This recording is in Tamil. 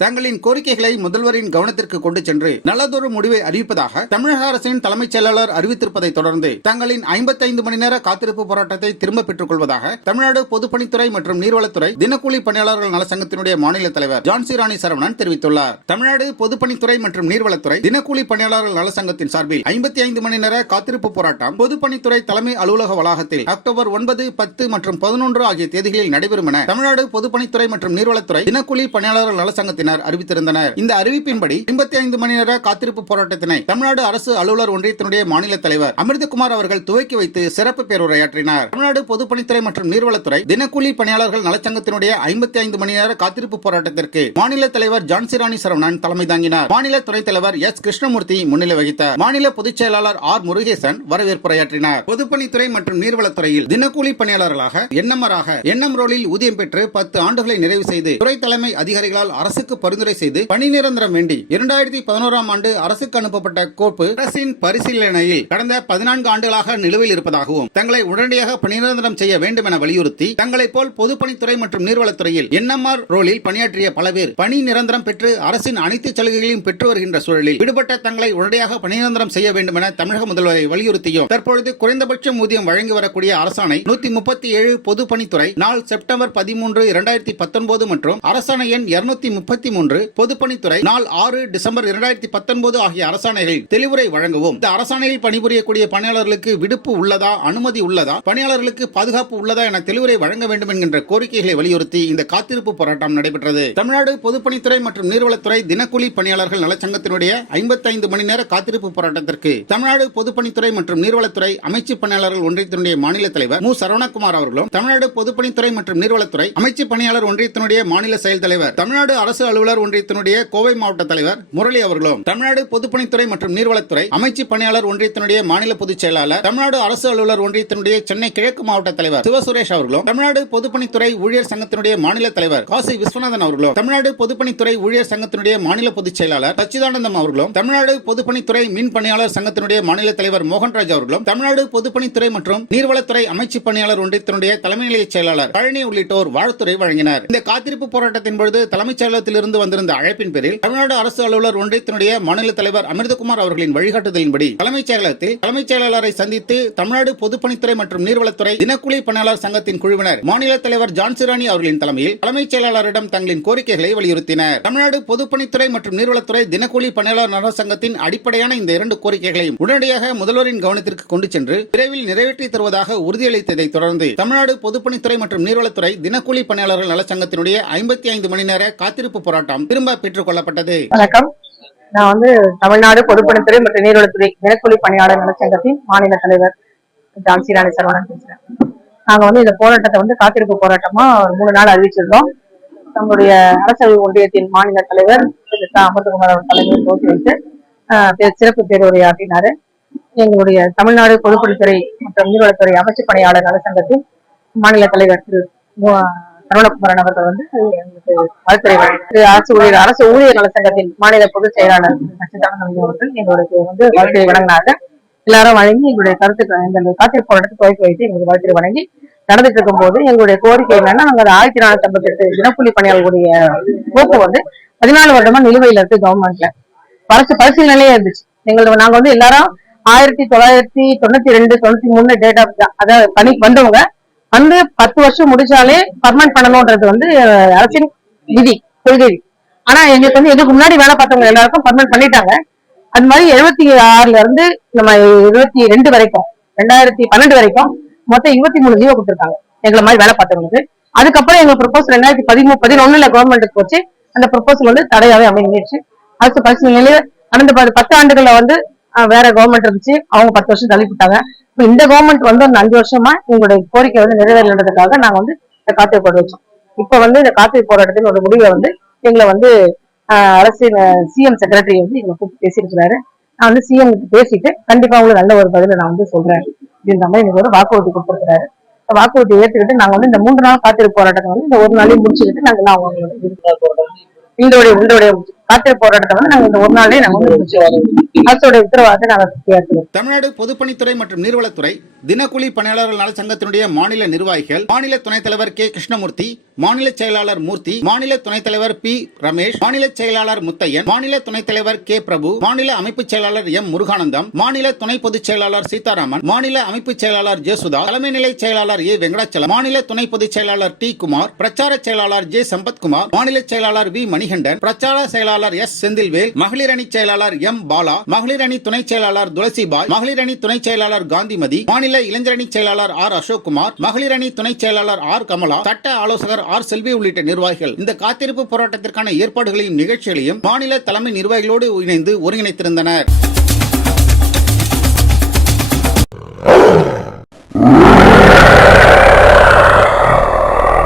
தங்களின் கோரிக்கைகளை முதல்வரின் கவனத்திற்கு கொண்டு சென்று நல்லதொரு முடிவை அறிவிப்பதாக தமிழக அரசின் தலைமைச் செயலாளர் அறிவித்திருப்பதை தொடர்ந்து தங்களின் ஐம்பத்தைந்து மணி நேர காத்திருப்பு போராட்டத்தை திரும்ப பெற்றுக் கொள்வதாக தமிழ்நாடு பொதுப்பணித்துறை மற்றும் நீர்வளத்துறை தினக்கூலி பணியாளர்கள் நலசங்கத்தினுடைய மாநில தலைவர் ஜான்சி ராணி சரவணன் தெரிவித்துள்ளார். தமிழ்நாடு பொதுப்பணித்துறை மற்றும் நீர்வளத்துறை தினக்கூலி பணியாளர்கள் நலசங்கத்தின் சார்பில் ஐம்பத்தி ஐந்து மணி நேர காத்திருப்பு போராட்டம் பொதுப்பணித்துறை தலைமை அலுவலக வளாகத்தில் அக்டோபர் ஒன்பது பத்து மற்றும் பதினொன்று ஆகிய தேதிகளில் நடைபெறும் என தமிழ்நாடு பொதுப்பணித்துறை மற்றும் நீர்வளத்துறை தினக்கூலி பணியாளர்கள் அமைப்பினர் அறிவித்திருந்தனர். இந்த அறிவிப்பின்படி ஐம்பத்தி ஐந்து மணி நேர காத்திருப்பு போராட்டத்தினை தமிழ்நாடு அரசு அலுவலர் ஒன்றியத்தினுடைய மாநில தலைவர் அமிர்தகுமார் அவர்கள் துவக்கி வைத்து சிறப்பு பேருரையாற்றினார். தமிழ்நாடு பொதுப்பணித்துறை மற்றும் நீர்வளத்துறை தினக்கூலி பணியாளர்கள் நலச்சங்கத்தினுடைய ஐம்பத்தி ஐந்து மணி நேர காத்திருப்பு போராட்டத்திற்கு மாநில தலைவர் ஜான்சிராணி சரவணன் தலைமை தாங்கினார். மாநில துணைத் தலைவர் எஸ். கிருஷ்ணமூர்த்தி முன்னிலை வகித்தார். மாநில பொதுச் செயலாளர் ஆர். முருகேசன் வரவேற்புரையாற்றினார். பொதுப்பணித்துறை மற்றும் நீர்வளத்துறையில் தினக்கூலி பணியாளர்களாக என்எம்ஆராக என்எம் ரோலில் ஊதியம் பெற்று பத்து ஆண்டுகளை நிறைவு செய்து துறை தலைமை அதிகாரிகளால் அரசுக்கு பரிந்துரை செய்து பணி நிரந்தரம் வேண்டி இரண்டாயிரத்தி பதினோராம் ஆண்டு அரசுக்கு அனுப்பப்பட்ட கோப்பு அரசின் பரிசீலனையில் கடந்த பதினான்கு ஆண்டுகளாக நிலுவையில் இருப்பதாகவும் தங்களை உடனடியாக பணி நிரந்தரம் செய்ய வேண்டும் என வலியுறுத்தி தங்களைப் போல் பொதுப்பணித்துறை மற்றும் நீர்வளத்துறையில் என்எம்ஆர் ரோலில் பணியாற்றிய பல பேர் பணி நிரந்தரம் பெற்று அரசின் அனைத்து சலுகைகளையும் பெற்று வருகின்ற சூழலில் விடுபட்ட தங்களை உடனடியாக பணி நிரந்தரம் செய்ய வேண்டும் என தமிழக முதல்வரை வலியுறுத்தியும் தற்பொழுது குறைந்தபட்ச ஊதியம் வழங்கி வரக்கூடிய அரசாணை நூத்தி முப்பத்தி ஏழு பொதுப்பணித்துறை நாள் செப்டம்பர் பதிமூன்று இரண்டாயிரத்தி பத்தொன்பது மற்றும் அரசாணை எண் இருநூத்தி முப்பத்தி மூன்று பொதுப்பணித்துறை நாள் ஆறு டிசம்பர் இரண்டாயிரத்தி பத்தொன்பது ஆகிய அரசாணைகள் தெளிவுரை வழங்கவும். இந்த அரசாணையில் பணிபுரியக்கூடிய பணியாளர்களுக்கு விடுப்பு உள்ளதா அனுமதி உள்ளதா பணியாளர்களுக்கு பாதுகாப்பு உள்ளதா என தெளிவுரை வழங்க வேண்டும் என்கின்ற கோரிக்கைகளை வலியுறுத்தி இந்த காத்திருப்பு போராட்டம் நடைபெற்றது. தமிழ்நாடு பொதுப்பணித்துறை மற்றும் நீர்வளத்துறை தினக்கூலி பணியாளர்கள் நலச்சங்கத்தினுடைய ஐம்பத்தைந்து மணி நேர காத்திருப்பு போராட்டத்திற்கு தமிழ்நாடு பொதுப்பணித்துறை மற்றும் நீர்வளத்துறை அமைச்சு பணியாளர்கள் ஒன்றியத்தினுடைய மாநில தலைவர் மு. சரவணகுமார் அவர்களும் தமிழ்நாடு பொதுப்பணித்துறை மற்றும் நீர்வளத்துறை அமைச்சு பணியாளர் ஒன்றியத்தினுடைய மாநில செயல் தலைவர் தமிழ்நாடு அரசு அலுவலர் ஒன்றியத்தினுடைய கோவை மாவட்ட தலைவர் முரளி அவர்களும் தமிழ்நாடு பொதுப்பணித்துறை மற்றும் நீர்வளத்துறை அமைச்சு பணியாளர் ஒன்றியத்தினுடைய மாநில பொதுச் செயலாளர் தமிழ்நாடு அரசு அலுவலர் ஒன்றியத்தினுடைய சென்னை கிழக்கு மாவட்ட தலைவர் சிவசுரேஷ் அவர்களும் தமிழ்நாடு பொதுப்பணித்துறை ஊழியர் சங்கத்தினுடைய மாநில தலைவர் காசி விஸ்வநாதன் அவர்களும் தமிழ்நாடு பொதுப்பணித்துறை ஊழியர் சங்கத்தினுடைய மாநில பொதுச் செயலாளர் சச்சிதானந்தம் அவர்களும் தமிழ்நாடு பொதுப்பணித்துறை மின் பணியாளர் சங்கத்தினுடைய மாநில தலைவர் மோகன்ராஜ் அவர்களும் தமிழ்நாடு பொதுப்பணித்துறை மற்றும் நீர்வளத்துறை அமைச்சு பணியாளர் ஒன்றியத்தினுடைய தலைமை நிலைய செயலாளர் பழனி உள்ளிட்டோர் வாழ்த்துறை வழங்கினர். இந்த காத்திருப்பு போராட்டத்தின் பொழுது தலைமைச் செயலகத்தில் இருந்து வந்திருந்த அழைப்பின் பேரில் தமிழ்நாடு அரசு அலுவலர் ஒன்றியத்தினுடைய மாநில தலைவர் அமிர்தகுமார் அவர்களின் வழிகாட்டுதலின்படி தலைமைச் செயலகத்தில் தலைமைச் செயலாளரை சந்தித்து தமிழ்நாடு பொதுப்பணித்துறை மற்றும் நீர்வளத்துறை தினக்கூலி பணியாளர் சங்கத்தின் குழுவினர் மாநில தலைவர் ஜான்சிராணி அவர்களின் தலைமையில் தலைமைச் செயலாளரிடம் தங்களின் கோரிக்கைகளை வலியுறுத்தினர். தமிழ்நாடு பொதுப்பணித்துறை மற்றும் நீர்வளத்துறை தினக்கூலி பணியாளர் நல சங்கத்தின் அடிப்படையான இந்த இரண்டு கோரிக்கைகளையும் உடனடியாக முதல்வரின் கவனத்திற்கு கொண்டு சென்று விரைவில் நிறைவேற்றி தருவதாக உறுதியளித்ததை தொடர்ந்து தமிழ்நாடு பொதுப்பணித்துறை மற்றும் நீர்வளத்துறை தினக்கூலி பணியாளர்கள் நலச்சங்கத்தினுடைய ஐம்பத்தி ஐந்து மணி நேர காத்திருப்பு போராட்டம் திரும்ப பெற்றுக் கொள்ளப்பட்டது. வணக்கம். நான் வந்து தமிழ்நாடு பொதுப்பணித்துறை மற்றும் நீர்வளத்துறை தினக்கூலி பணியாளர் நலச்சங்கத்தின் மாநில தலைவர் ஜான்சி ராணி சரவணன் பேசுறேன் நாங்க வந்து இந்த போராட்டத்தை வந்து காத்திருப்பு போராட்டமா ஒரு மூணு நாள் அறிவிச்சிருந்தோம். நம்முடைய அரசவை ஒன்றியத்தின் மாநில தலைவர் திரு அமிர்தகுமார் அவர் தலைமையில் துவக்கி வைத்து ஆஹ், சிறப்பு பேருரையாற்றினாரு. எங்களுடைய தமிழ்நாடு பொதுப்பணித்துறை மற்றும் நீர்வளத்துறை அமைச்சு பணியாளர் நலச்சங்கத்தின் மாநில தலைவர் திரு அருணகுமரன் அவர்கள் வந்து எங்களுக்கு வாழ்த்துறை அரசு ஊழியர் அரசு ஊழியர் நலச்சங்கத்தின் மாநில பொதுச் செயலாளர் திரு அவர்கள் எங்களுக்கு வந்து வாழ்த்துறை வழங்கினாங்க எல்லாரும் வழங்கி எங்களுடைய கருத்துக்கள் எங்களுடைய காத்திருப்பு துவக்கி வைத்து எங்களுக்கு வாழ்த்துறை வழங்கி நடந்துட்டு இருக்கும் போது எங்களுடைய கோரிக்கை என்னன்னா நாங்க ஆயிரத்தி நானூத்தி ஐம்பத்தி எட்டு தினக்கூலி பணியாளர்களுடைய கோப்பு வந்து பதினாலு வருடமா நிலுவையில இருக்கு கவர்மெண்ட்ல பரிசு பரிசீலனையே இருந்துச்சு. எங்களோட நாங்க வந்து எல்லாரும் ஆயிரத்தி தொள்ளாயிரத்தி தொண்ணூத்தி ரெண்டு தொண்ணூத்தி மூணு டேட் ஆஃப் அதாவது பணி வந்தவங்க வந்து பத்து வருஷம் முடிச்சாலே பர்மனன்ட் பண்ணணும்ன்றது வந்து அரசின் விதி கொள்கை. ஆனா எங்களுக்கு வந்து இதுக்கு முன்னாடி வேலை பார்த்தவங்க எல்லாருக்கும் பர்மனன்ட் பண்ணிட்டாங்க. அது மாதிரி எழுபத்தி ஆறுல இருந்து நம்ம இருபத்தி ரெண்டு வரைக்கும் ரெண்டாயிரத்தி பன்னெண்டு வரைக்கும் மொத்தம் இருபத்தி மூணு ஜீவோ கொடுத்துருக்காங்க. எங்களை மாதிரி வேலை பார்த்தவங்களுக்கு. அதுக்கப்புறம் எங்க ப்ரொபோசல் ரெண்டாயிரத்தி பதிமூணு பதினொன்னுல கவர்மெண்ட்டுக்கு போச்சு அந்த ப்ரொபோசல் வந்து தடையாவே அமைஞ்சிருச்சு அரசு பரிசீலனையில கடந்த பத்து- பத்து ஆண்டுகள்ல வந்து ஆஹ், வேற கவர்மெண்ட் இருந்துச்சு. அவங்க பத்து வருஷம் தள்ளிவிட்டாங்க இந்த கவர்மெண்ட் வந்து ஒரு அஞ்சு வருஷமா எங்களுடைய கோரிக்கை வந்து நிறைவேறதுக்காக நாங்க வந்து இந்த காத்திரை போட வச்சோம். இப்ப வந்து இந்த காத்திரை போராட்டத்தின் ஒரு முடிவை வந்து எங்களை வந்து அரசியல் அரசின் சிஎம் செக்ரட்டரி வந்து எங்களை கூப்பிட்டு பேசியிருக்கிறாரு. நான் வந்து சிஎம் பேசிட்டு கண்டிப்பா உங்களுக்கு நல்ல ஒரு பதில நான் வந்து சொல்றேன். அப்படின்ற மாதிரி எனக்கு ஒரு வாக்குறுதி கொடுத்திருக்கிறாரு. வாக்குறுதி ஏத்துக்கிட்டு நாங்க வந்து இந்த மூன்று நாள் காத்திருப்பு போராட்டத்தை வந்து இந்த ஒரு நாளையும் முடிச்சுக்கிட்டு நாங்க நான் அவங்களோட இந்தோடைய உங்களுடைய காத்திருப்பு போராட்டத்தை வந்து நாங்க இந்த ஒரு நாளே நாங்க வந்து முடிச்சிருவோம் அரசோட உத்தரவாதத்தை நாங்க தமிழ்நாடு பொதுப்பணித்துறை மற்றும் நீர்வளத்துறை தினக்கூலி பணியாளர்கள் நல சங்கத்தினுடைய மாநில நிர்வாகிகள் மாநில துணைத் தலைவர் கே. கிருஷ்ணமூர்த்தி மாநில செயலாளர் மூர்த்தி மாநில துணைத் தலைவர் பி. ரமேஷ் மாநில செயலாளர் முத்தையன் மாநில துணைத் தலைவர் கே. பிரபு மாநில அமைப்பு செயலாளர் எம். முருகானந்தம் மாநில துணை பொதுச் செயலாளர் சீதாராமன் மாநில அமைப்பு செயலாளர் ஜெசுதா தலைமை நிலை செயலாளர் ஏ. வெங்கடாச்சலம் மாநில துணை பொதுச் செயலாளர் டி. குமார் பிரச்சார செயலாளர் ஜே. சம்பத்குமார் மாநில செயலாளர் வி. மணிகண்டன் பிரச்சார செயலாளர் எஸ். செந்தில்வேல் மகளிர் அணி செயலாளர் எம். பாலா மகளிர் அணி துணை செயலாளர் துளசி பாய் மகளிர் அணி துணை செயலாளர் காந்திமதி மாநில இளைஞரணி செயலாளர் ஆர் அசோக்குமார் மகளிர் அணி துணை செயலாளர் ஆர் கமலா சட்ட ஆலோசகர் ஆர் செல்வி உள்ளிட்ட நிர்வாகிகள். இந்த காத்திருப்பு போராட்டத்திற்கான ஏற்பாடுகளையும் நிகழ்ச்சிகளையும் மாநில தலைமை நிர்வாகிகளோடு இணைந்து ஒருங்கிணைத்திருந்தனர்.